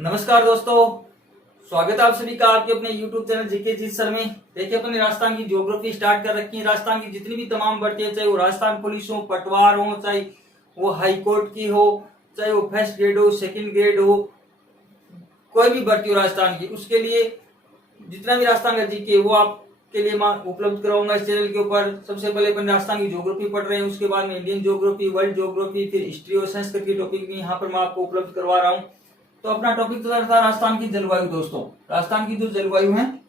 नमस्कार दोस्तों, स्वागत है आप सभी का आपके अपने YouTube चैनल जीके जीत सर में। देखिए अपने राजस्थान की ज्योग्राफी स्टार्ट कर रखी है। राजस्थान की जितनी भी तमाम भर्ती है, चाहे वो राजस्थान पुलिस हो, पटवार हो, चाहे वो हाई कोर्ट की हो, चाहे वो फर्स्ट ग्रेड हो, सेकंड ग्रेड हो, कोई भी भर्ती हो राजस्थान की, उसके लिए जितना भी राजस्थान का जीके वो आपके लिए उपलब्ध कराऊंगा इस चैनल के ऊपर। सबसे पहले अपन राजस्थान की ज्योग्राफी पढ़ रहे हैं, उसके बाद में इंडियन ज्योग्राफी, वर्ल्ड ज्योग्राफी, फिर हिस्ट्री और संस्कृत के टॉपिक भी यहाँ पर मैं आपको उपलब्ध करवा रहा हूँ। तो अपना टॉपिक था राजस्थान की जलवायु। दोस्तों, राजस्थान की जो जलवायु है,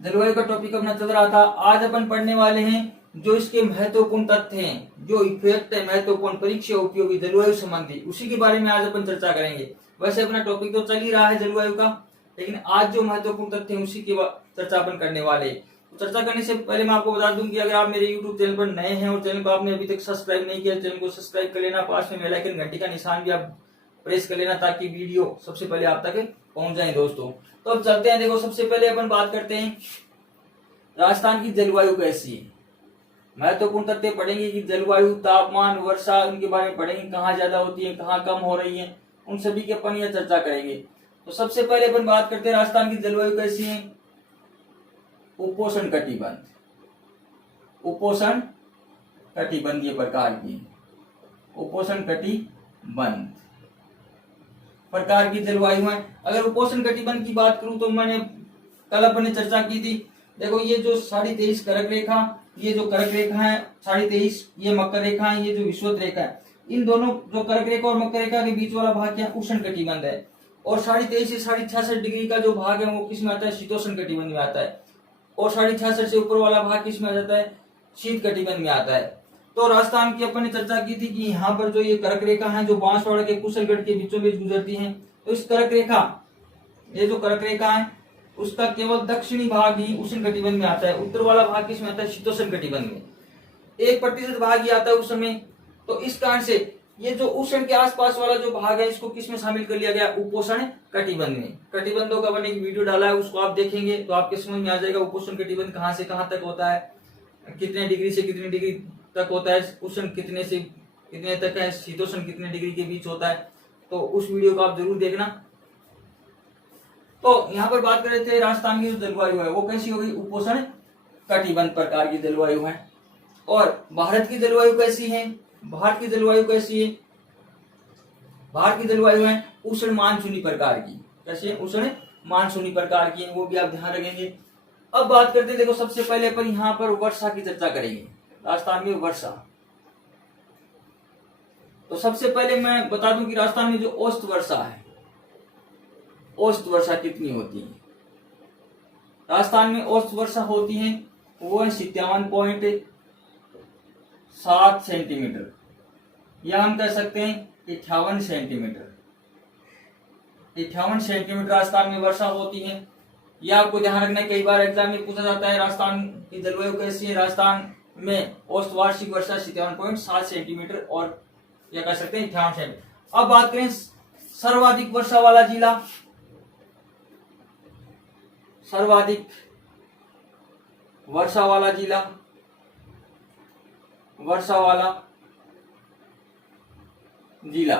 जलवायु का टॉपिक अपना चल रहा था। आज अपन पढ़ने वाले हैं जो इसके महत्वपूर्ण तथ्य हैं, जो इफेक्ट है महत्वपूर्ण परीक्षा उपयोगी जलवायु संबंधी, उसी के बारे में आज अपन चर्चा करेंगे। वैसे अपना टॉपिक तो चल ही रहा है जलवायु का, लेकिन आज जो महत्वपूर्ण तथ्य है उसी की चर्चा अपन करने वाले हैं। तो चर्चा करने से पहले मैं आपको बता दूं कि अगर आप मेरे YouTube चैनल पर नए हैं और चैनल को आपने अभी तक सब्सक्राइब नहीं किया, चैनल को सब्सक्राइब कर लेना, पास में बेल आइकन घंटी का निशान भी आप प्रेस कर लेना ताकि वीडियो सबसे पहले आप तक पहुंच जाए। दोस्तों, तो अब चलते हैं। देखो, सबसे पहले अपन बात करते हैं राजस्थान की जलवायु कैसी है। महत्वपूर्ण तथ्य पढ़ेंगे कि जलवायु, तापमान, वर्षा, उनके बारे में पढ़ेंगे, कहाँ ज्यादा होती है, कहाँ कम हो रही है, उन सभी के अपन यह चर्चा करेंगे। तो सबसे पहले अपन बात करते हैं राजस्थान की जलवायु कैसी है। उपोष्ण कटिबंध, उपोष्ण कटिबंधीय प्रकार की, उपोष्ण कटिबंध प्रकार की जलवायु है। अगर उपोष्ण कटिबंध की बात करूं तो मैंने कल अपन ने चर्चा की थी। देखो, ये जो 23.5 कर्क रेखा, ये जो कर्क रेखा है 23.5, ये मकर रेखा है, ये जो विषुवत रेखा है, इन दोनों जो कर्क रेखा और मकर रेखा के बीच वाला भाग क्या उष्ण कटिबंध है। और 23.5 से 66.5 डिग्री का जो भाग है वो किस में आता है, शीतोष्ण कटिबंध में आता है। और 66.5 से ऊपर वाला भाग किस में आ जाता है, शीत कटिबंध में आता है। तो राजस्थान की अपन ने चर्चा की थी कि यहाँ पर जो ये कर्क रेखा है जो बांसवाड़ा के कुशलगढ़ के बीचों बीच गुजरती है, तो इस कर्क रेखा, ये जो कर्क रेखा है उसका केवल दक्षिणी भाग ही उष्ण कटिबंध में आता है, उत्तर वाला भाग किस में आता है, शीतोष्ण कटिबंध में। 1% भाग ही आता है उस समय। तो इस कारण से ये जो उष्ण के आसपास वाला जो भाग है इसको किस में शामिल कर लिया गया, उपोष्ण कटिबंध में। कटिबंधों का मैंने एक वीडियो डाला है, उसको आप देखेंगे तो आपके समझ में आ जाएगा उपोष्ण कटिबंध कहाँ से कहाँ तक होता है, कितने डिग्री से कितने डिग्री तक होता है, उष्ण कितने से कितने तक है, शीतोष्ण कितने डिग्री के बीच होता है। तो उस वीडियो को आप जरूर देखना। तो यहाँ पर बात कर रहे थे राजस्थान की जो जलवायु है वो कैसी होगी, उपोष्ण कटिबंध प्रकार की जलवायु है। और भारत की जलवायु कैसी है, भारत की जलवायु कैसी है, भारत की जलवायु है उष्ण मानसूनी प्रकार की। कैसी है, उष्ण मानसूनी प्रकार की है, वो भी आप ध्यान रखेंगे। अब बात करते हैं, देखो सबसे पहले अपन यहाँ पर वर्षा की चर्चा करेंगे। राजस्थान में वर्षा, तो सबसे पहले मैं बता दूं कि राजस्थान में जो औसत वर्षा है, औसत वर्षा कितनी होती है। राजस्थान में औसत वर्षा होती है वो है 57.7 सेंटीमीटर, या हम कह सकते हैं 58 सेंटीमीटर। 58 सेंटीमीटर राजस्थान में वर्षा होती है। यह आपको ध्यान रखना है, कई बार एग्जाम में पूछा जाता है राजस्थान की जलवायु कैसी है। राजस्थान में औसत वार्षिक वर्षा 57.7 सेंटीमीटर, और या कह सकते हैं 58 सेंटीमीटर। अब बात करें सर्वाधिक वर्षा वाला जिला, सर्वाधिक वर्षा वाला जिला, वर्षा वाला जिला,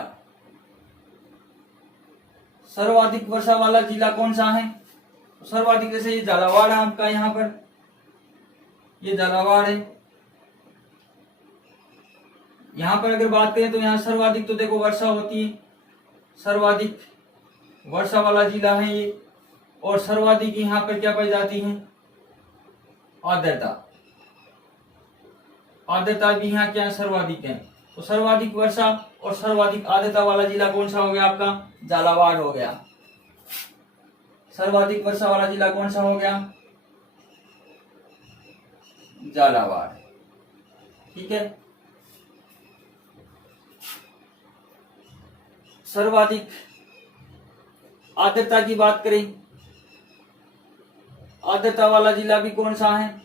सर्वाधिक वर्षा वाला जिला कौन सा है, सर्वाधिक जैसे ये झालावाड़ है आपका, यहाँ पर ये झालावाड़ है। यहाँ पर अगर बात करें तो यहाँ सर्वाधिक तो देखो वर्षा होती है, सर्वाधिक वर्षा वाला जिला है ये। और सर्वाधिक यहाँ पर क्या पाई जाती है, आर्द्रता, आर्द्रता भी यहाँ क्या सर्वाधिक है। तो सर्वाधिक वर्षा और सर्वाधिक आर्द्रता वाला जिला कौन सा हो गया आपका, झालावाड़ हो गया। सर्वाधिक वर्षा वाला जिला कौन सा हो गया, झालावाड़। ठीक है, सर्वाधिक आर्द्रता की बात करें, आर्द्रता वाला जिला भी कौन सा है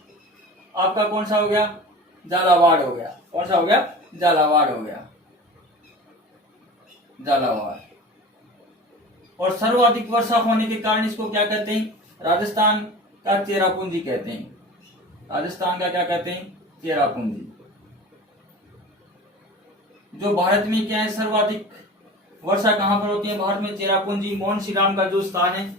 आपका, कौन सा हो गया, झालावाड़ हो गया। कौन सा हो गया, झालावाड़ हो गया, झालावाड़। और सर्वाधिक वर्षा होने के कारण इसको क्या कहते हैं, राजस्थान का चेरापूंजी कहते हैं। राजस्थान का क्या कहते हैं, चेरापूंजी। जो भारत में क्या है, सर्वाधिक वर्षा कहाँ पर होती है भारत में? चेरापूंजी मोहन श्रीराम का जो स्थान है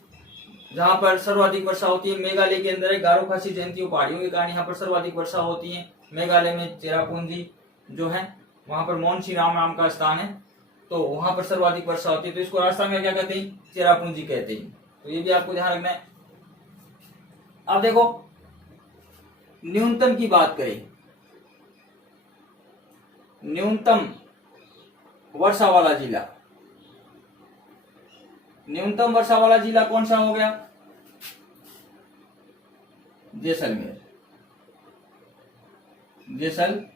जहाँ पर सर्वाधिक वर्षा होती है मेघालय के अंदर है। गारो खासी जयंतियों पहाड़ियों के कारण यहाँ पर सर्वाधिक वर्षा होती है। मेघालय में चेरापूंजी जो है वहां पर मोहन श्रीराम नाम का स्थान है, तो वहां पर सर्वाधिक वर्षा होती है, तो इसको राजस्थान में क्या कहते हैं? चेरापूंजी कहते हैं। तो ये भी आपको ध्यान रखना है। अब देखो न्यूनतम की बात करें, न्यूनतम वर्षा वाला जिला, न्यूनतम वर्षा वाला जिला कौन सा हो गया? जैसलमेर। जैसलमेर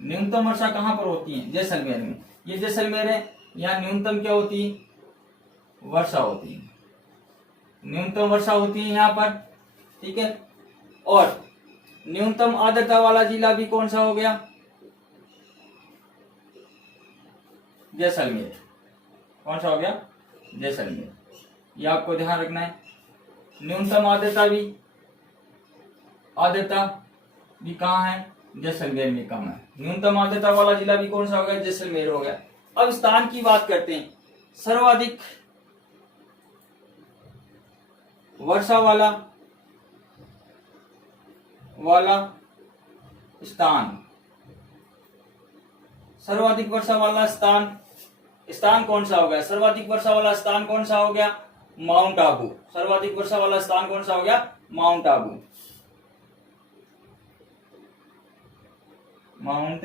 न्यूनतम वर्षा कहां पर होती है? जैसलमेर में। ये जैसलमेर है, यहाँ न्यूनतम क्या होती है? वर्षा होती है, न्यूनतम वर्षा होती है यहाँ पर, ठीक है। और न्यूनतम आर्द्रता वाला जिला भी कौन सा हो गया? जैसलमेर। कौन सा हो गया? जैसलमेर। ये आपको ध्यान रखना है। न्यूनतम आर्द्रता भी कहाँ है? जैसलमेर में कम है। न्यूनतम आर्द्रता वाला जिला भी कौन सा हो गया? जैसलमेर हो गया। अब स्थान की बात करते हैं, सर्वाधिक वर्षा वाला स्थान, सर्वाधिक वर्षा वाला स्थान कौन सा हो गया? सर्वाधिक वर्षा वाला स्थान कौन सा हो गया? माउंट आबू। सर्वाधिक वर्षा वाला स्थान कौन सा हो गया? माउंट आबू। माउंट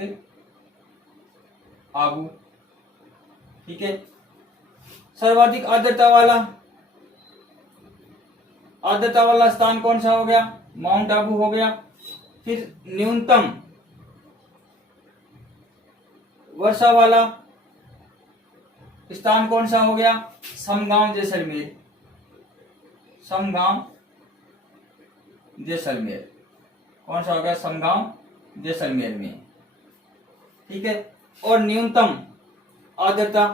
आबू, ठीक है। सर्वाधिक आर्द्रता वाला स्थान कौन सा हो गया? माउंट आबू हो गया। फिर न्यूनतम वर्षा वाला स्थान कौन सा हो गया? समगांव जैसलमेर। समगांव जैसलमेर कौन सा हो गया? समगांव जैसलमेर में, ठीक है। और न्यूनतम आर्द्रता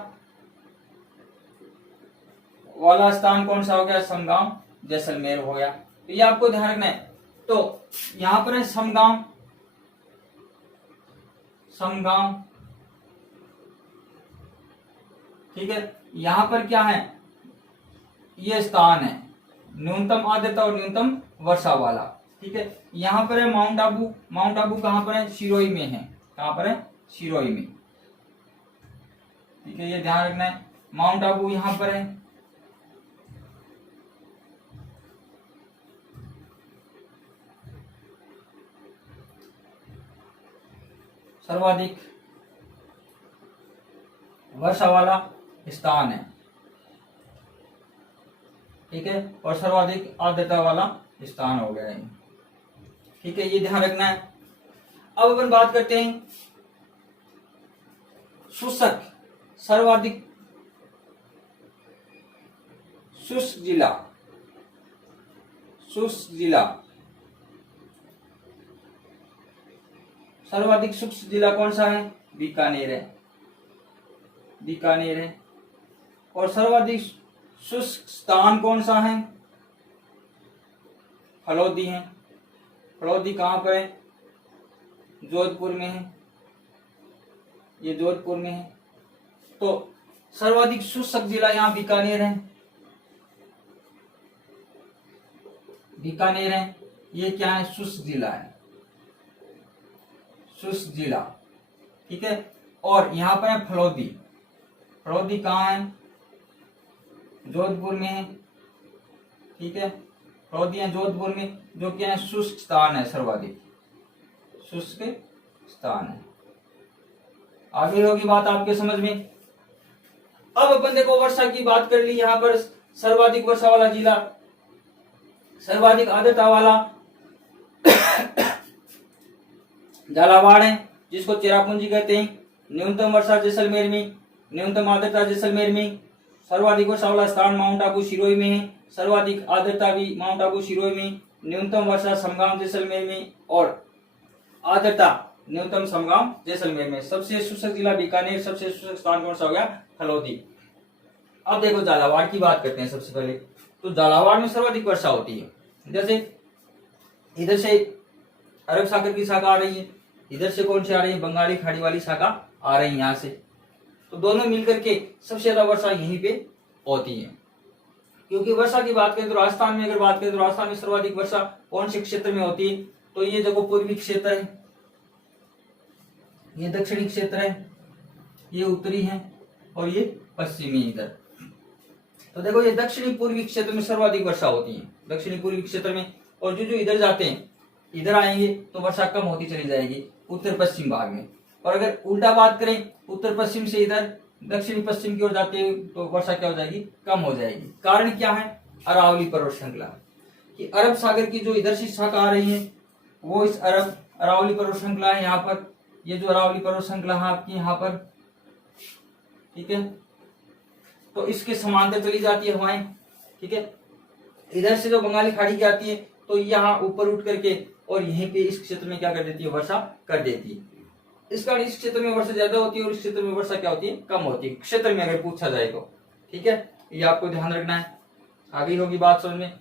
वाला स्थान कौन सा हो गया? समगांव जैसलमेर हो गया। तो ये आपको ध्यान रखना है। तो यहां पर है समगांव, ठीक है। यहां पर क्या है? ये स्थान है न्यूनतम आर्द्रता और न्यूनतम वर्षा वाला, ठीक है। यहां पर है माउंट आबू। माउंट आबू कहां पर है? सिरोही में है। कहां पर है? सिरोही में, ठीक है। ये ध्यान रखना है, माउंट आबू यहां पर है। सर्वाधिक वर्षा वाला स्थान है, ठीक है। और सर्वाधिक आर्द्रता वाला स्थान हो गया है, ठीक है। ये ध्यान रखना है। अब अपन बात करते हैं शुष्क, सर्वाधिक शुष्क जिला। सर्वाधिक शुष्क जिला कौन सा है? बीकानेर है। और सर्वाधिक शुष्क स्थान कौन सा है? फलोदी है। फलोदी कहां पर है? जोधपुर में है। ये जोधपुर में है। तो सर्वाधिक शुष्क जिला यहाँ बीकानेर है। ये क्या है? शुष्क जिला है, शुष्क जिला, ठीक है। और यहाँ पर है फलोदी। फलोदी कहाँ है? जोधपुर में है, ठीक है। फलोदी है जोधपुर में, जो क्या है? शुष्क स्थान है, सर्वाधिक शुष्क स्थान है। आगे होगी बात आपके समझ में। अब अपन देखो वर्षा की बात कर ली, यहाँ पर सर्वाधिक वर्षा वाला जिला, सर्वाधिक आर्द्रता वाला झालावाड़ है, जिसको चेरापूंजी कहते हैं। न्यूनतम वर्षा जैसलमेर में, न्यूनतम आर्द्रता जैसलमेर में। सर्वाधिक वर्षा वाला स्थान माउंट आबू सिरोही में है। सर्वाधिक आर्द्रता भी माउंट आबू सिरोही में। न्यूनतम वर्षा समगांव जैसलमेर में और आर्द्रता न्यूनतम समगांव जैसलमेर में। सबसे शुष्क जिला बीकानेर। सबसे शुष्क स्थान कौन सा हो गया? फलोदी। अब देखो झालावाड़ की बात करते हैं सबसे पहले। तो झालावाड़ में सर्वाधिक वर्षा होती है। जैसे इधर से अरब सागर की शाखा आ रही है, इधर से कौन सी आ रही है? बंगाली खाड़ी वाली शाखा आ रही है यहाँ से, तो दोनों मिलकर के सबसे ज्यादा वर्षा यहीं पे होती है। क्योंकि वर्षा की बात करें तो राजस्थान में अगर बात करें तो राजस्थान में सर्वाधिक वर्षा कौन से क्षेत्र में होती है, तो ये देखो पूर्वी क्षेत्र है, ये दक्षिणी क्षेत्र है, ये उत्तरी है और ये पश्चिमी इधर। तो देखो ये दक्षिणी पूर्वी क्षेत्र में सर्वाधिक वर्षा होती है, दक्षिणी पूर्वी क्षेत्र में। और जो जो इधर जाते हैं, इधर आएंगे तो वर्षा कम होती चली जाएगी उत्तर पश्चिम भाग में। और अगर उल्टा बात करें, उत्तर पश्चिम से इधर दक्षिणी पश्चिम की ओर जाते हैं तो वर्षा क्या हो जाएगी, कम हो जाएगी। कारण क्या है, अरावली पर्वत श्रृंखला, कि अरब सागर की जो इधर से शाखा आ रही है वो इस अरावली पर्वत श्रृंखला है यहाँ पर। ये जो अरावली पर्वत श्रृंखला है आपकी यहाँ पर, ठीक है, तो इसके समांतर चली जाती है हवाएं, ठीक है। इधर से जो बंगाली खाड़ी की आती है तो यहाँ ऊपर उठ करके और यहीं पे इस क्षेत्र में क्या कर देती है, वर्षा कर देती है। इस कारण इस क्षेत्र में वर्षा ज्यादा होती है और इस क्षेत्र में वर्षा क्या होती है, कम होती है, क्षेत्र में अगर पूछा जाए तो, ठीक है। ये आपको ध्यान रखना है, आगे होगी बात समझ में।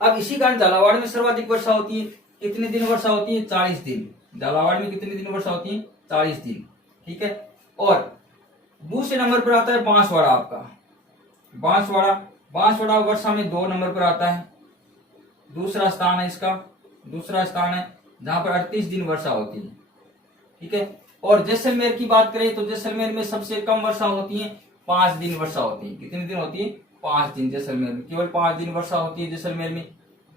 अब इसी कारण झालावाड़ में सर्वाधिक वर्षा होती है। कितने दिन वर्षा होती है, 40 दिन। झालावाड़ में कितने दिन वर्षा होती है, 40 दिन, ठीक है। और दूसरे नंबर पर आता है बांसवाड़ा आपका, बांसवाड़ा वर्षा में 2 नंबर पर आता है, दूसरा स्थान है इसका, दूसरा स्थान है जहां पर 38 दिन वर्षा होती है, ठीक है। और जैसलमेर की बात करें तो जैसलमेर में सबसे कम वर्षा होती है, 5 दिन वर्षा होती है। कितने दिन होती है, 5 दिन। जैसलमेर में केवल 5 दिन वर्षा होती है जैसलमेर में,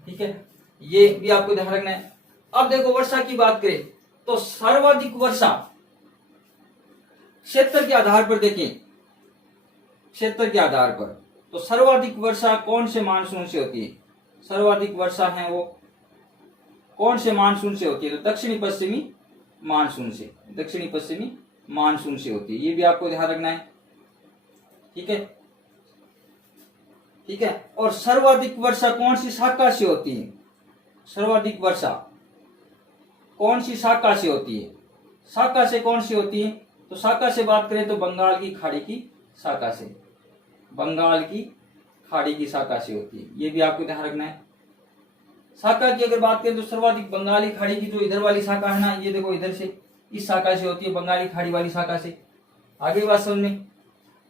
ठीक है। ये भी आपको ध्यान रखना है। अब देखो वर्षा की बात करें तो सर्वाधिक वर्षा क्षेत्र के आधार पर देखें, क्षेत्र के आधार पर तो सर्वाधिक वर्षा कौन से मानसून से होती है, सर्वाधिक वर्षा है वो कौन से मानसून से होती है, तो दक्षिणी पश्चिमी मानसून से, दक्षिणी पश्चिमी मानसून से होती है। ये भी आपको ध्यान रखना है, ठीक है, ठीक है। और सर्वाधिक वर्षा कौन सी शाखा से होती है, सर्वाधिक वर्षा कौन सी शाखा से होती है, शाखा से कौन सी होती है, तो शाखा से बात करें तो बंगाल की खाड़ी की शाखा से, बंगाल की खाड़ी की शाखा से होती है। ये भी आपको ध्यान रखना है। शाखा की अगर बात करें तो सर्वाधिक बंगाली खाड़ी की जो इधर वाली शाखा है ना, ये देखो इधर से इस शाखा से होती है, बंगाली खाड़ी वाली शाखा से। आगे बात समझ में।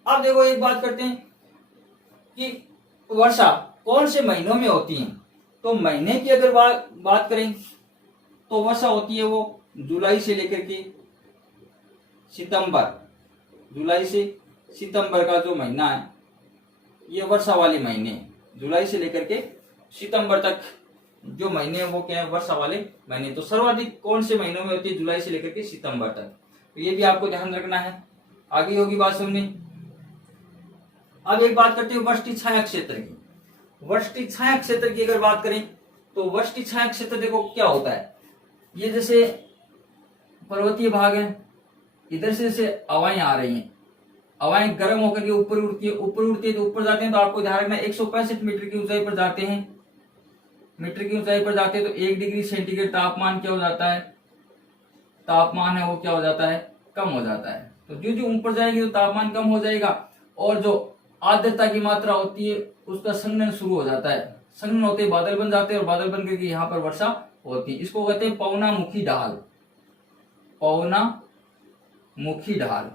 अब देखो एक बात करते हैं कि वर्षा कौन से महीनों में होती है, तो महीने की अगर बात करें तो वर्षा होती है वो जुलाई से लेकर के सितंबर, जुलाई से सितंबर का जो महीना है ये वर्षा वाले महीने, जुलाई से लेकर के सितंबर तक जो महीने वो क्या है, वर्षा वाले महीने। तो सर्वाधिक कौन से महीनों में होती है, जुलाई से लेकर के सितंबर तक। तो ये भी आपको ध्यान रखना है, आगे होगी बात सुनने। अब एक बात करते हैं वृष्टि छाया क्षेत्र की। वृष्टि छाया क्षेत्र की अगर बात करें तो वृष्टि छाया क्षेत्र देखो क्या होता है, ये जैसे पर्वतीय भाग है, इधर से जैसे हवाएं आ रही हैं, हवाएं गर्म होकर के ऊपर उड़ती है, ऊपर उड़ती है तो ऊपर जाते हैं तो आपको ध्यान रखना 165 मीटर की ऊंचाई पर जाते हैं, मीटर की ऊंचाई पर जाते हैं तो 1 डिग्री सेंटीग्रेड तापमान क्या हो जाता है, तापमान है वो क्या हो जाता है, कम हो जाता है। तो जो जो ऊपर जाएगी तो तापमान कम हो जाएगा और जो आर्द्रता की मात्रा होती है उसका संघनन शुरू हो जाता है, संघनन होते ही बादल बन जाते हैं और बादल बन करके यहाँ पर वर्षा होती है। इसको कहते हैं पवनामुखी ढाल, पवनामुखी ढाल,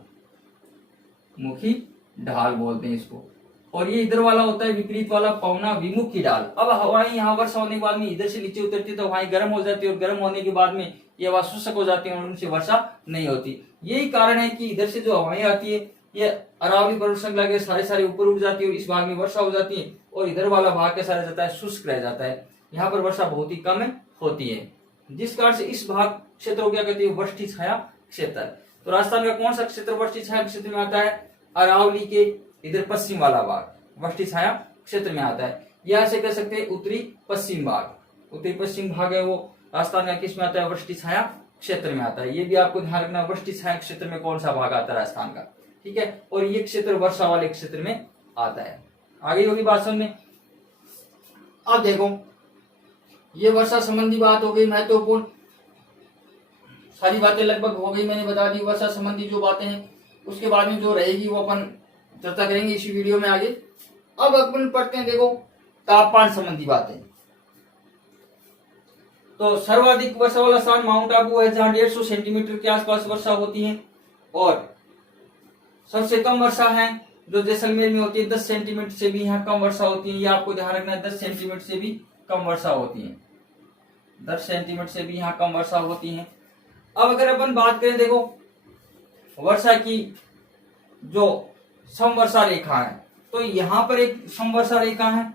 मुखी ढाल बोलते हैं इसको। और ये इधर वाला होता है विपरीत वाला पवना विमुखी ढाल। अब हवाएं यहाँ वर्षा होने के बाद में इधर से नीचे उतरती है तो हवाएं गर्म हो जाती है और गर्म होने के बाद में ये हवा शुष्क हो जाती है और उनसे वर्षा नहीं होती। यही कारण है कि इधर से जो हवाएं आती है ये अरावली पर्वत श्रृंखला के सारे ऊपर उठ जाती है और इस भाग में वर्षा हो जाती है और इधर वाला भाग कैसा रह जाता है, शुष्क रह जाता है। यहाँ पर वर्षा बहुत ही कम होती है, जिस कारण से इस भाग क्षेत्र को क्या कहते हैं, वृष्टि छाया क्षेत्र। तो राजस्थान का कौन सा क्षेत्र वृष्टि छाया क्षेत्र में आता है, अरावली के इधर पश्चिम वाला भाग वृष्टि छाया क्षेत्र में आता है। यहाँ से कह सकते हैं उत्तरी पश्चिम भाग, उत्तरी पश्चिम भाग है वो राजस्थान का किस में आता है, वृष्टि छाया क्षेत्र में आता है। ये भी आपको ध्यान रखना, वृष्टि छाया क्षेत्र में कौन सा भाग आता है राजस्थान का, ठीक है। और ये क्षेत्र वर्षा वाले क्षेत्र में आता है। आगे होगी बात समझ में। अब देखो ये वर्षा संबंधी बात हो गई महत्वपूर्ण, सारी बातें लगभग हो गई, मैंने बता दी वर्षा संबंधी जो बातें हैं। उसके बाद में जो रहेगी वो अपन चर्चा करेंगे इसी वीडियो में आगे। अब अपन पढ़ते हैं देखो तापमान संबंधी बातें। तो सर्वाधिक वर्षा वाला स्थान माउंट आबू है जहां 150 सेंटीमीटर के आसपास वर्षा होती है और सबसे कम वर्षा है जो जैसलमेर में होती है 10 सेंटीमीटर से भी यहाँ कम वर्षा होती है। ये आपको ध्यान रखना है, 10 सेंटीमीटर से भी कम वर्षा होती है, 10 सेंटीमीटर से भी यहाँ कम वर्षा होती है। अब अगर अपन बात करें, देखो वर्षा की जो समवर्षा रेखा है, तो यहाँ पर एक समवर्षा रेखा है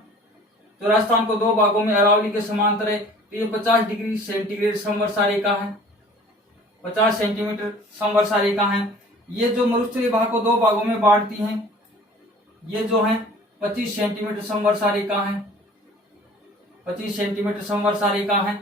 जो राजस्थान को दो भागों में अरावली के समांतर है। तो ये 50 डिग्री सेंटीग्रेड समवर्षा रेखा है, 50 सेंटीमीटर समवर्षा रेखा है। ये जो मरुस्थलीय भाग को दो भागों में बांटती है, ये जो है 25 सेंटीमीटर समवर्षा रेखा है, 25 सेंटीमीटर समवर्षा रेखा है।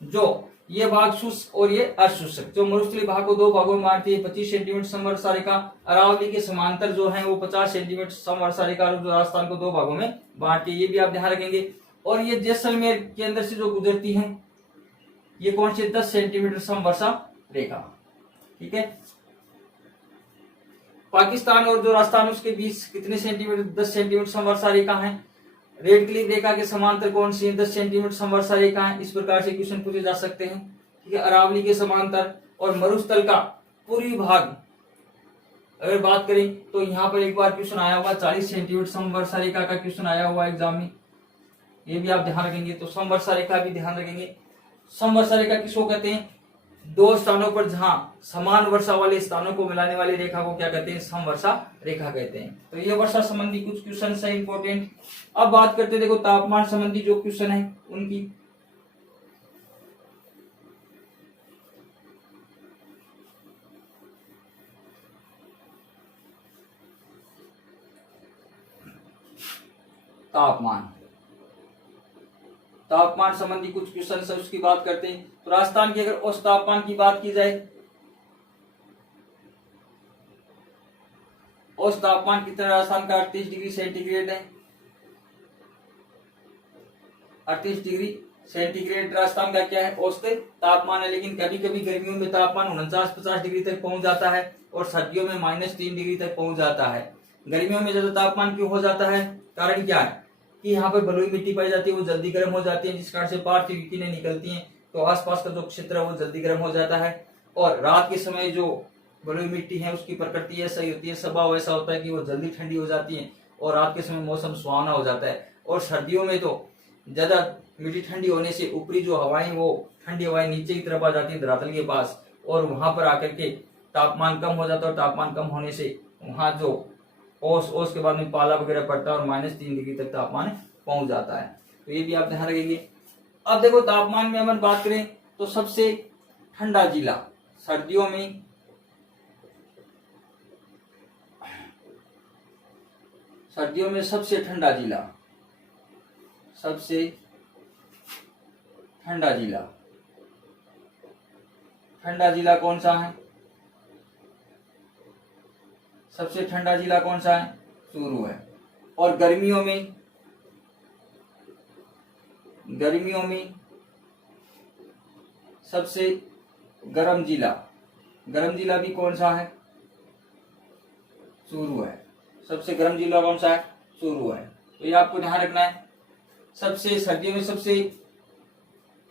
जो ये भाग शुष्क और ये अशुष्क, जो मरुस्थलीय भाग को दो भागों में बांटती है 25 सेंटीमीटर समवर्षा रेखा, अरावली के समांतर जो है वो 50 सेंटीमीटर समवर्षा रेखा जो राजस्थान को दो भागों में बांटती है, ये भी आप ध्यान रखेंगे। और ये जैसलमेर के अंदर से जो गुजरती है, ये कौन सी 10 सेंटीमीटर समवर्षा रेखा, ठीक है। पाकिस्तान और जो राजस्थान उसके बीच कितने सेंटीमीटर, 10 सेंटीमीटर समवर्षा रेखा है। रेड क्लिफ रेखा के समांतर कौन सी है, 10 सेंटीमीटर समवर्षा रेखा है। इस प्रकार से क्वेश्चन पूछे जा सकते हैं, ठीक है। अरावली के समांतर और मरुस्थल का पूर्वी भाग अगर बात करें तो यहाँ पर एक बार क्वेश्चन आया हुआ 40 सेंटीमीटर समवर्षा रेखा का क्वेश्चन आया हुआ एग्जाम में, ये भी आप ध्यान रखेंगे। तो समवर्षा रेखा भी ध्यान रखेंगे। समवर्षा रेखा किसको कहते हैं, दो स्थानों पर जहां समान वर्षा वाले स्थानों को मिलाने वाली रेखा को क्या कहते हैं, समवर्षा रेखा कहते हैं। तो ये वर्षा संबंधी कुछ क्वेश्चन है इंपॉर्टेंट। अब बात करते हैं, देखो तापमान संबंधी जो क्वेश्चन है उनकी। तापमान संबंधी कुछ क्वेश्चन है, उसकी बात करते हैं। तो राजस्थान की अगर औसत तापमान की बात की जाए, औसत तापमान कितना राजस्थान का 38 डिग्री सेंटीग्रेड है, 38 डिग्री सेंटीग्रेड राजस्थान का क्या है, औसत तापमान है। लेकिन कभी कभी गर्मियों में तापमान 49-50 डिग्री तक पहुंच जाता है और सर्दियों में -3 डिग्री तक पहुंच जाता है। गर्मियों में ज्यादा तापमान क्यों हो जाता है, कारण क्या है कि यहाँ पर बलुई मिट्टी पाई जाती है, वो जल्दी गर्म हो जाती है, जिस कारण से पार्थिव किरणें निकलती हैं, तो आसपास का जो क्षेत्र है वो जल्दी गर्म हो जाता है। और रात के समय जो बलुई मिट्टी है उसकी प्रकृति ऐसा ही होती है, स्वभाव ऐसा होता है कि वो जल्दी ठंडी हो जाती है और रात के समय मौसम सुहावना हो जाता है। और सर्दियों में तो ज्यादा मिट्टी ठंडी होने से ऊपरी जो हवाएं वो ठंडी हवाएं नीचे की तरफ आ जाती है धरातल के पास, और वहां पर आकर के तापमान कम हो जाता है। और तापमान कम होने से वहां जो ओस के बाद में पाला वगैरह पड़ता है और -3 डिग्री तक तापमान पहुंच जाता है। तो ये भी आप ध्यान रखेंगे। अब देखो तापमान में अगर बात करें तो सबसे ठंडा जिला सर्दियों में सबसे ठंडा जिला कौन सा है, सबसे ठंडा जिला कौन सा है, चूरू है। और गर्मियों में सबसे गर्म जिला भी कौन सा है, चूरू है। सबसे गर्म जिला कौन सा है, चूरू है। तो ये आपको ध्यान रखना है। सबसे सर्दियों में सबसे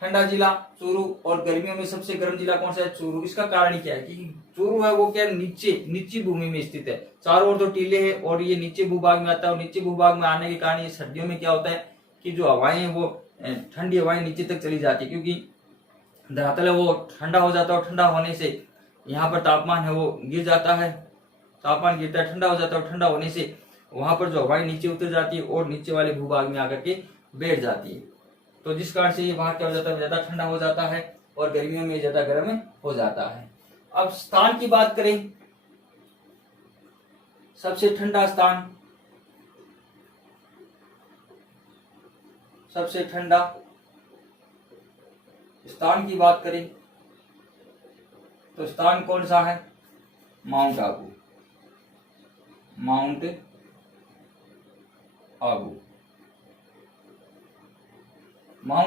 ठंडा जिला चूरू और गर्मियों में सबसे गर्म जिला कौन सा है, चूरू। इसका कारण क्या है कि चूरू है वो क्या नीची भूमि में स्थित है, चारों ओर तो टीले है और ये नीचे भूभाग में आता है। और नीचे भूभाग में आने के कारण ये सर्दियों में क्या होता है कि जो हवाएं हैं वो ठंडी हवाएं नीचे तक चली जाती है, क्योंकि धरातल है वो ठंडा हो जाता है और ठंडा होने से यहाँ पर तापमान है वो गिर जाता है, तापमान गिरता है, ठंडा हो जाता है और ठंडा होने से वहां पर जो हवाएं नीचे उतर जाती है और नीचे वाले भूभाग में आकर के बैठ जाती है। तो जिस कारण से ये वहां क्या हो जाता है, ज्यादा ठंडा हो जाता है और गर्मियों में ज्यादा गर्म हो जाता है। अब स्थान की बात करें, सबसे ठंडा स्थान की बात करें तो स्थान कौन सा है, माउंट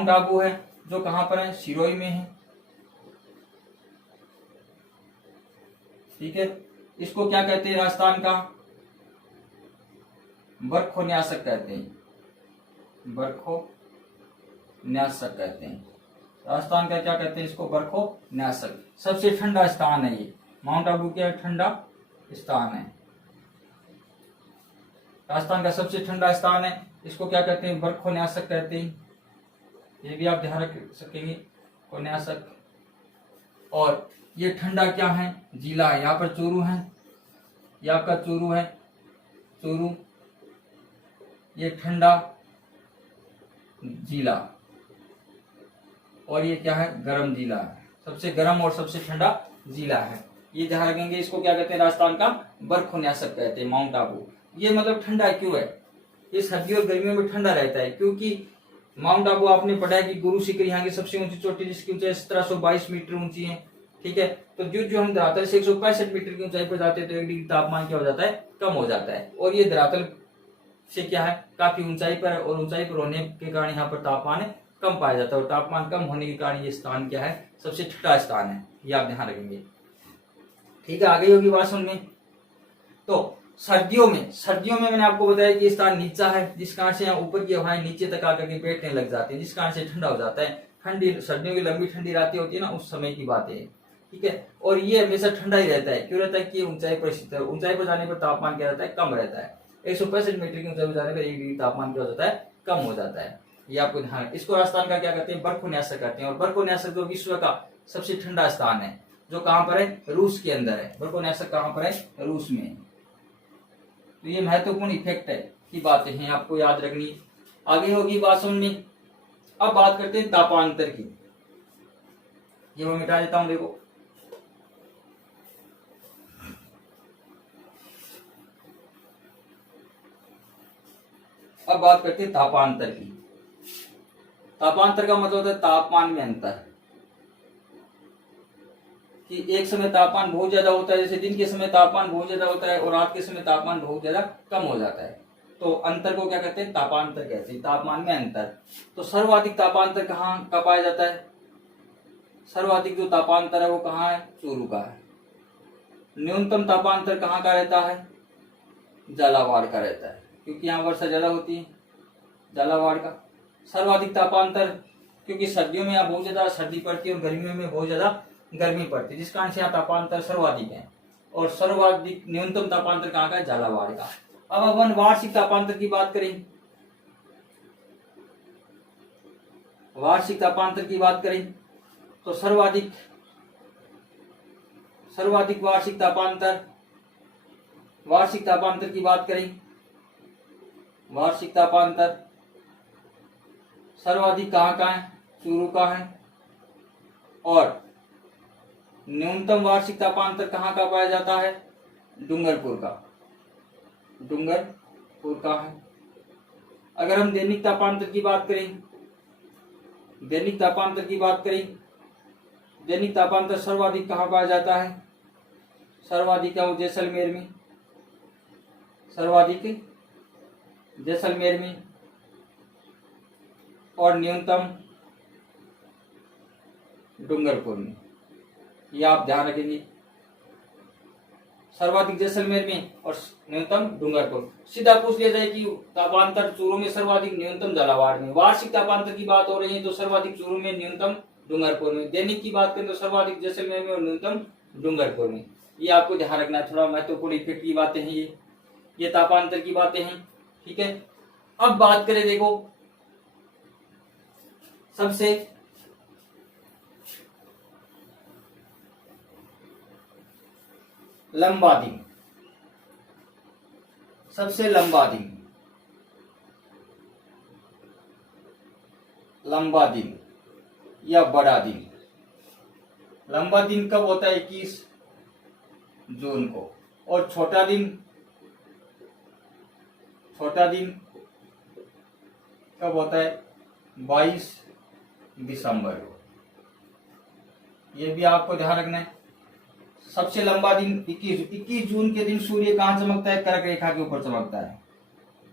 आबू है, जो कहां पर है, सिरोही में है, ठीक है। इसको क्या कहते हैं, राजस्थान का बरखोन्यासक कहते हैं। राजस्थान का क्या कहते हैं, इसको बरखोन्यासक। सबसे ठंडा स्थान है ये, माउंट आबू क्या ठंडा स्थान है। राजस्थान का सबसे ठंडा स्थान है, इसको क्या कहते हैं, बरखोन्यासक कहते हैं। ये भी आप ध्यान रख सकेंगे, खोन्यासक। और ये ठंडा क्या है, जिला है। यहाँ पर चूरू है, ये आपका चूरू है, चूरू, ये ठंडा जिला। और ये क्या है, गर्म जिला है, सबसे गर्म और सबसे ठंडा जिला है। ये ध्यान रखेंगे, इसको क्या कहते हैं, राजस्थान का बरखोन्यासक कहते हैं, माउंट आबू। ये मतलब ठंडा क्यों है, ये सर्दियों और गर्मियों में ठंडा रहता है, क्योंकि माउंट आबू आपने पढ़ा है कि गुरु शिखर यहाँ की सबसे ऊंची चोटी, जिसकी ऊंचाई 1722 मीटर ऊंची है। ठीक है, तो जो हम धरातल से 165 मीटर की ऊंचाई पर जाते हैं तो 1 डिग्री तापमान क्या हो जाता है, कम हो जाता है। और ये धरातल से क्या है, काफी ऊंचाई पर, और ऊंचाई पर होने के कारण यहाँ पर तापमान कम पाया जाता है, और तापमान कम होने के कारण ये स्थान क्या है, सबसे ठंडा स्थान है। ये आप ध्यान रखेंगे। ठीक है, आगे होगी बात सुन में। तो सर्दियों में मैंने आपको बताया कि स्थान नीचा है, जिस कारण से यहाँ ऊपर की हवाएं नीचे तक आकर के बैठने लग जाती है, जिस कारण से ठंडा हो जाता है। ठंडी सर्दियों की लंबी ठंडी रातें होती है ना, उस समय की बात है। ठीक है, और ये हमेशा ठंडा ही रहता है। क्यों रहता है कि ऊंचाई पर स्थित है, ऊंचाई पर जाने पर तापमान क्या रहता है, कम रहता है। 165 मीटर की ऊंचाई पर जाने पर 1 डिग्री तापमान क्या हो जाता है, कम हो जाता है। ये आपको ध्यान, इसको राजस्थान का क्या कहते हैं, बरखोन्यासक कहते हैं। और बरखोन्यासक जो विश्व का सबसे ठंडा स्थान है, जो कहां पर है, रूस के अंदर है। बरखोन्यासक कहां पर है, रूस में। तो ये महत्वपूर्ण इफेक्ट है की बातें हैं, आपको याद रखनी। आगे होगी बात सुननी। अब बात करते हैं तापांतर की। ये मैं मिटा देता हूं, देखो। अब बात करते हैं तापांतर की। तापांतर का मतलब होता है तापमान में अंतर, कि एक समय तापमान बहुत ज्यादा होता है, जैसे दिन के समय तापमान बहुत ज्यादा होता है और रात के समय तापमान बहुत ज्यादा कम हो जाता है, तो अंतर को क्या कहते हैं, तापांतर कहते हैं, तापमान में अंतर। तो सर्वाधिक तापांतर कहाँ का पाया जाता है, सर्वाधिक जो तापांतर है वो कहाँ है, चूरू का है। न्यूनतम तापांतर कहाँ का रहता है, झालावाड़ का रहता है, क्योंकि यहाँ वर्षा ज्यादा होती है, झालावाड़ का। सर्वाधिक तापांतर, क्योंकि सर्दियों में यहाँ बहुत ज्यादा सर्दी पड़ती है और गर्मियों में बहुत ज्यादा गर्मी पड़ती है, जिस कारण से यहाँ तापांतर सर्वाधिक है। और सर्वाधिक न्यूनतम तापांतर कहाँ का है, झालावाड़ का। अब अपन वार्षिक तापांतर की बात करें, वार्षिक तापांतर की बात करें तो सर्वाधिक वार्षिक तापांतर की बात करें, वार्षिक तापांतर सर्वाधिक कहाँ का है, चूरू का है। और न्यूनतम वार्षिक तापांतर कहाँ का पाया जाता है, डूंगरपुर का है। अगर हम दैनिक तापांतर की बात करें, दैनिक तापांतर सर्वाधिक कहाँ पाया जाता है, सर्वाधिक है वो जैसलमेर में, सर्वाधिक जैसलमेर में। और न्यूनतम डूंगरपुर में। ये आप ध्यान रखेंगे, सर्वाधिक जैसलमेर में और न्यूनतम डूंगरपुर। सीधा पूछ लिया जाए कि तापांतर चूरू में सर्वाधिक, न्यूनतम झालावाड़ में। वार्षिक तापांतर की बात हो रही है तो सर्वाधिक चूरू में, न्यूनतम डूंगरपुर में। दैनिक की बात करें तो सर्वाधिक जैसलमेर में और न्यूनतम डूंगरपुर में। ये आपको ध्यान रखना है, थोड़ा महत्वपूर्ण इफेक्ट की बातें हैं ये तापांतर की बातें हैं। ठीक है, अब बात करें, देखो सबसे लंबा दिन, सबसे लंबा दिन या बड़ा दिन। लंबा दिन कब होता है, 21 जून को। और छोटा दिन कब होता है, 22 दिसंबर को। ये भी आपको ध्यान रखना है। सबसे लंबा दिन 21 जून के दिन सूर्य कहाँ चमकता है, कर्क रेखा के ऊपर चमकता है।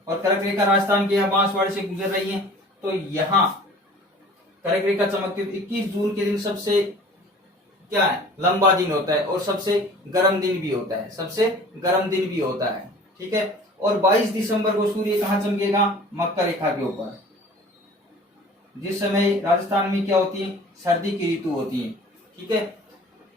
और कर्क रेखा राजस्थान के यहाँ बांसवाड़े से गुजर रही है, तो यहाँ कर्क रेखा चमकती है। 21 जून के दिन सबसे क्या है, लंबा दिन होता है और सबसे गर्म दिन भी होता है। ठीक है, और 22 दिसंबर को सूर्य कहाँ चमकेगा, मकर रेखा के ऊपर। जिस समय राजस्थान में क्या होती है, सर्दी की ऋतु होती है। ठीक है,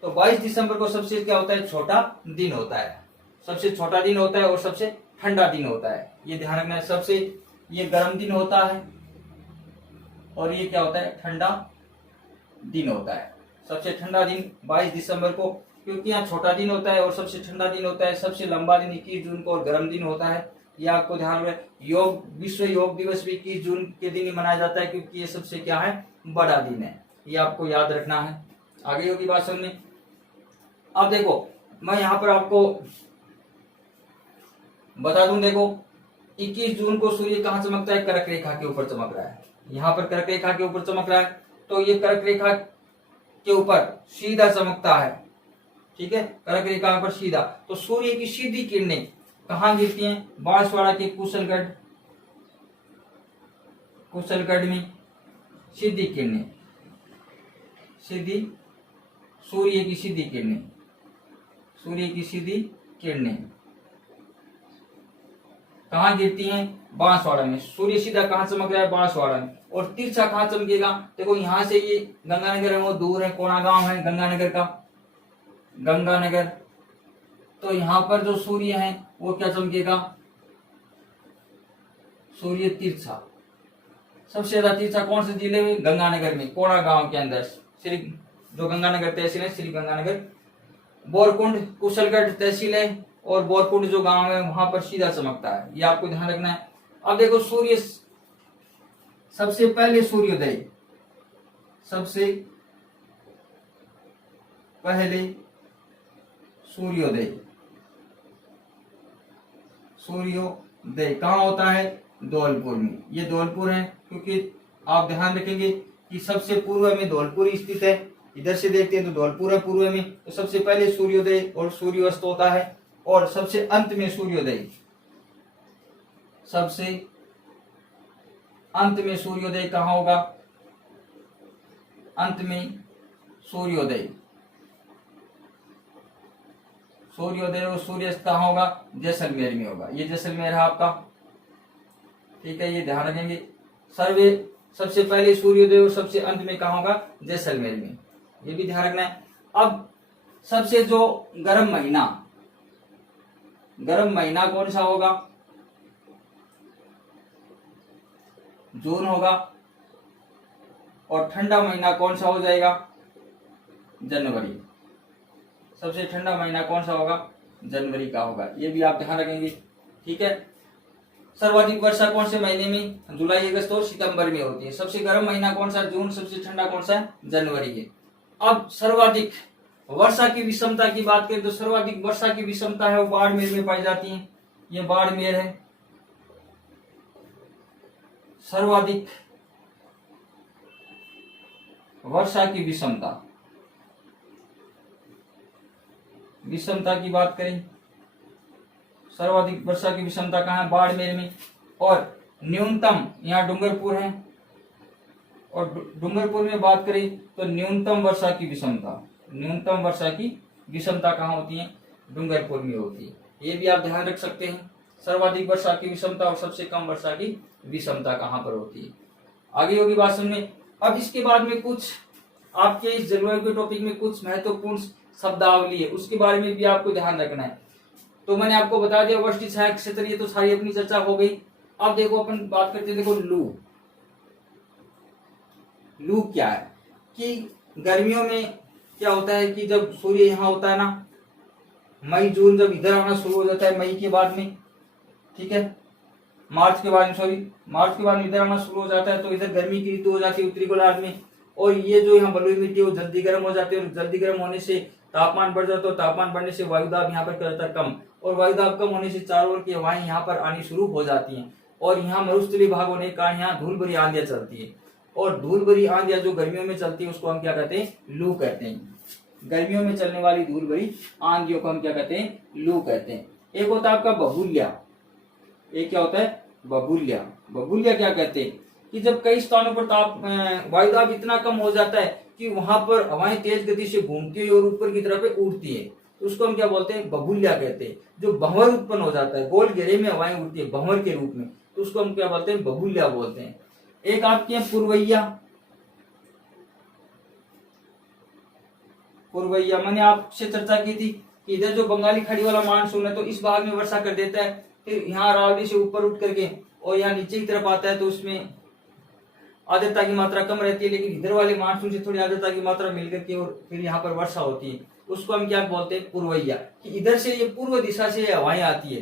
तो 22 दिसंबर को सबसे क्या होता है, छोटा दिन होता है, सबसे छोटा दिन होता है और सबसे ठंडा दिन होता है। ये ध्यान रखना है। सबसे ये गर्म दिन होता है और ये क्या होता है, ठंडा दिन होता है। सबसे ठंडा दिन 22 दिसंबर को, क्योंकि यहाँ छोटा दिन होता है और सबसे ठंडा दिन होता है। सबसे लंबा दिन 21 जून को और गर्म दिन होता है। ये आपको ध्यान रहे। योग विश्व योग दिवस भी 21 जून के दिन ही मनाया जाता है, क्योंकि ये सबसे क्या है, बड़ा दिन है। ये आपको याद रखना है। आगे होगी बात समझने। अब देखो मैं यहाँ पर आपको बता दूं, देखो 21 जून को सूर्य कहाँ चमकता है, कर्क रेखा के ऊपर चमक रहा है। यहाँ पर कर्क रेखा के ऊपर चमक रहा है, तो ये कर्क रेखा के ऊपर सीधा चमकता है। ठीक है, कर्क रेखा पर सीधा। तो सूर्य की सीधी किरणें कहाँ गिरती हैं, बांसवाड़ा के कुशलगढ़ में सीधी किरणें, सीधी सूर्य की सीधी किरणें कहाँ गिरती हैं, बांसवाड़ा में। सूर्य सीधा कहाँ चमक रहा है, बांसवाड़ा में। और तिरछा कहाँ चमकेगा, देखो यहाँ से ये गंगानगर है, वो दूर है, कोना गांव है गंगानगर का, गंगानगर। तो यहाँ पर जो सूर्य है वो क्या चमकेगा, सूर्य तिरछा। सबसे ज्यादा तिरछा कौन से जिले में, गंगानगर में, कोना गांव के अंदर। श्री जो गंगानगर तहसील है, श्री गंगानगर। बोरकुंड कुशलगढ़ तहसील है और बोरकुंड जो गांव है वहां पर सीधा चमकता है। ये आपको ध्यान रखना है। अब देखो सूर्य सबसे पहले सूर्योदय कहाँ होता है, धौलपुर में। ये धौलपुर है, क्योंकि आप ध्यान रखेंगे कि सबसे पूर्व में धौलपुर स्थित है। इधर से देखते हैं तो धौलपुर है पूर्व में। तो सबसे पहले सूर्योदय और सूर्यास्त होता है, और सबसे अंत में सूर्योदय। सबसे अंत में सूर्योदय कहाँ होगा, अंत में सूर्योदय और सूर्यास्त कहाँ होगा, जैसलमेर में होगा। ये जैसलमेर है आपका। ठीक है, ये ध्यान रखेंगे। सबसे पहले सूर्योदय और सबसे अंत में कहाँ होगा, जैसलमेर में। ये भी ध्यान रखना है। अब सबसे जो गर्म महीना कौन सा होगा, जून होगा। और ठंडा महीना कौन सा हो जाएगा, जनवरी। सबसे ठंडा महीना कौन सा होगा, जनवरी का होगा। ये भी आप ध्यान रखेंगे। ठीक है। सर्वाधिक वर्षा कौन से महीने में, जुलाई, अगस्त और सितंबर में होती है। सबसे गर्म महीना कौन सा, जून। सबसे ठंडा कौन सा है, जनवरी है। अब सर्वाधिक वर्षा की विषमता की बात करें तो सर्वाधिक वर्षा की विषमता है वो बाड़मेर में पाई जाती है। ये बाड़मेर है। सर्वाधिक वर्षा की विषमता की बात करें, सर्वाधिक वर्षा की विषमता कहाँ है, बाड़मेर में। और न्यूनतम यहाँ डूंगरपुर है। और डूंगरपुर में बात करें तो न्यूनतम वर्षा की विषमता कहाँ होती है, डूंगरपुर में होती है। ये भी आप ध्यान रख सकते हैं। सर्वाधिक वर्षा की विषमता और सबसे कम वर्षा की विषमता कहाँ पर होती है। आगे होगी बात समझने। अब इसके बाद में कुछ आपके इस जलवायु के टॉपिक में कुछ महत्वपूर्ण शब्दावली है, उसके बारे में भी आपको ध्यान रखना है। तो मैंने आपको बता दिया वृष्टि सहायक क्षेत्र, ये तो सारी अपनी चर्चा हो गई। अब देखो अपन बात करते हैं, देखो लू क्या है, कि गर्मियों में क्या होता है कि जब सूर्य यहाँ होता है ना, मई जून जब इधर आना शुरू हो जाता है, मई के बाद में, ठीक है, मार्च के बाद में इधर आना शुरू हो जाता है, तो इधर गर्मी की ऋतु हो जाती है उत्तरी गोलार्ध में। और ये जो यहाँ बलुई मिट्टी है वो जल्दी गर्म हो जाती है, और जल्दी गर्म होने से तापमान बढ़ जाता है। तो तापमान बढ़ने से वायुदाब यहाँ पर क्या होता है, कम। और वायुदाब कम होने से चारों ओर की हवाएं यहाँ पर आनी शुरू हो जाती हैं। और यहाँ मरुस्थलीय भाग होने के कारण यहाँ धूल भरी आंधियां चलती है। और धूल भरी आंधियां जो गर्मियों में चलती है उसको हम क्या कहते हैं, लू कहते हैं। गर्मियों में चलने वाली धूल भरी आंधियों को हम क्या कहते हैं, लू कहते हैं। एक होता है आपका बबूलिया। एक क्या होता है, बबूलिया क्या कहते हैं कि जब कई स्थानों पर वायुदाब इतना कम हो जाता है कि वहां पर हवाएं तेज गति से घूमती है और ऊपर की तरफ उड़ती है, तो उसको हम क्या बोलते हैं, बबूलिया कहते हैं। जो भंवर उत्पन्न हो जाता है, गोल घेरे में हवाएं उड़ती है भंवर के रूप में, तो उसको हम क्या बोलते हैं, बबूलिया बोलते हैं। एक आपके यहाँ पुरवैया मैंने आपसे चर्चा की थी कि इधर जो बंगाली खाड़ी वाला मानसून है तो इस भाग में वर्षा कर देता है, फिर यहाँ अरावली से ऊपर उठ करके और यहाँ नीचे की तरफ आता है तो उसमें आर्द्रता की मात्रा कम रहती है, लेकिन इधर वाले मानसून से थोड़ी आर्द्रता की मात्रा मिल करके और फिर यहाँ पर वर्षा होती है। उसको हम क्या बोलते हैं, पूर्वैया, कि इधर से ये पूर्व दिशा से हवाएं आती है,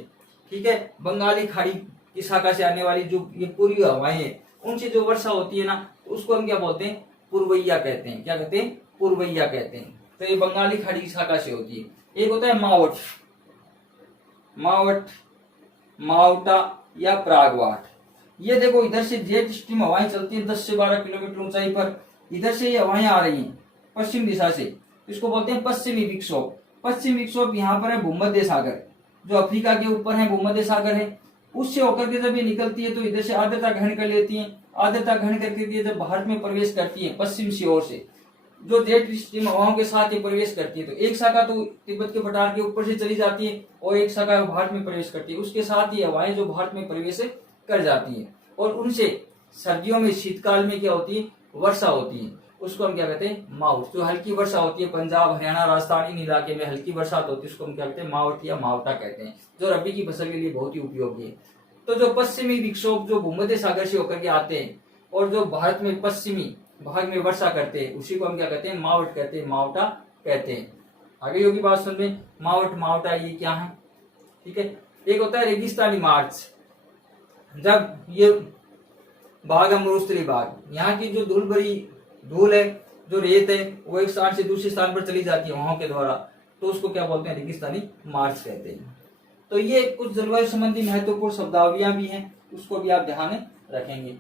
ठीक है। बंगाली खाड़ी की शाखा से आने वाली जो ये पूर्वी हवाएं हैं उनसे जो वर्षा होती है ना, तो उसको हम क्या बोलते हैं, पूर्वैया कहते हैं। क्या कहते हैं, पूर्वैया कहते हैं। तो ये बंगाली खाड़ी की शाखा से होती है। एक होता है मावठ, मावठ, मावटा या प्रागवाट। ये देखो इधर से जेट स्ट्रीम हवाएं चलती है 10 से 12 किलोमीटर ऊंचाई पर, इधर से ये हवाएं आ रही हैं पश्चिम दिशा से, इसको बोलते हैं पश्चिमी विक्षोभ। पश्चिमी विक्षोभ यहाँ पर है भूमध्य सागर, जो अफ्रीका के ऊपर है भूमध्य सागर है, उससे होकर के जब ये निकलती है तो इधर से आर्द्रता ग्रहण कर लेती है। आर्द्रता ग्रहण करके जब भारत में प्रवेश करती है पश्चिम की ओर से, जो जेट स्ट्रीम हवाओं के साथ ये प्रवेश करती है, तो एक शाखा तो तिब्बत के पठार के ऊपर से चली जाती है और एक शाखा भारत में प्रवेश करती है। उसके साथ ये हवाएं जो भारत में प्रवेश कर जाती है और उनसे सर्दियों में शीतकाल में क्या होती है, वर्षा होती है। उसको हम क्या कहते हैं, मावठ। जो हल्की वर्षा होती है पंजाब, हरियाणा, राजस्थान इन इलाके में हल्की वर्षा होती है, उसको हम क्या कहते हैं, मावठ या मावटा कहते हैं, जो रबी की फसल के लिए बहुत ही उपयोगी है। तो जो पश्चिमी विक्षोभ जो भूमध्य सागर से होकर के आते हैं और जो भारत में पश्चिमी भाग में वर्षा करते हैं, उसी को हम क्या कहते हैं, मावठ कहते हैं, मावटा कहते हैं। आगे होगी बात समझ में, मावठ मावटा ये क्या है, ठीक है। एक होता है रेगिस्तानी मार्च, जब ये भाग है मरुस्थलीय भाग, यहाँ की जो धूल भरी धूल है, जो रेत है, वो एक स्थान से दूसरे स्थान पर चली जाती है वहां के द्वारा, तो उसको क्या बोलते हैं, रेगिस्तानी मार्च कहते हैं। तो ये कुछ जलवायु संबंधी महत्वपूर्ण शब्दावलियां भी हैं, उसको भी आप ध्यान में रखेंगे।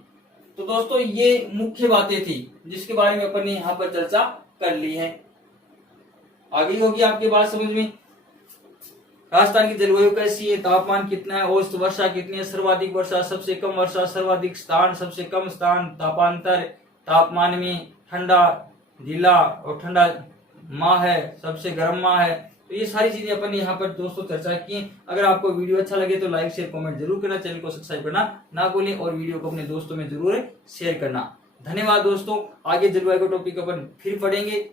तो दोस्तों ये मुख्य बातें थी जिसके बारे में अपन ने यहाँ पर चर्चा कर ली है। आगे होगी आपकी बात समझ में, राजस्थान की जलवायु कैसी है, तापमान कितना है, औसत वर्षा कितनी है, सर्वाधिक वर्षा, सबसे कम वर्षा, सर्वाधिक स्थान, सबसे कम स्थान, तापांतर, तापमान में, ठंडा जिला और ठंडा माह है, सबसे गर्म माह है। तो ये सारी चीजें अपन ने यहाँ पर दोस्तों चर्चा की। अगर आपको वीडियो अच्छा लगे तो लाइक शेयर कमेंट जरूर करना, चैनल को सब्सक्राइब करना ना भूलें और वीडियो को अपने दोस्तों में जरूर शेयर करना। धन्यवाद दोस्तों। आगे जलवायु का टॉपिक अपन फिर पढ़ेंगे।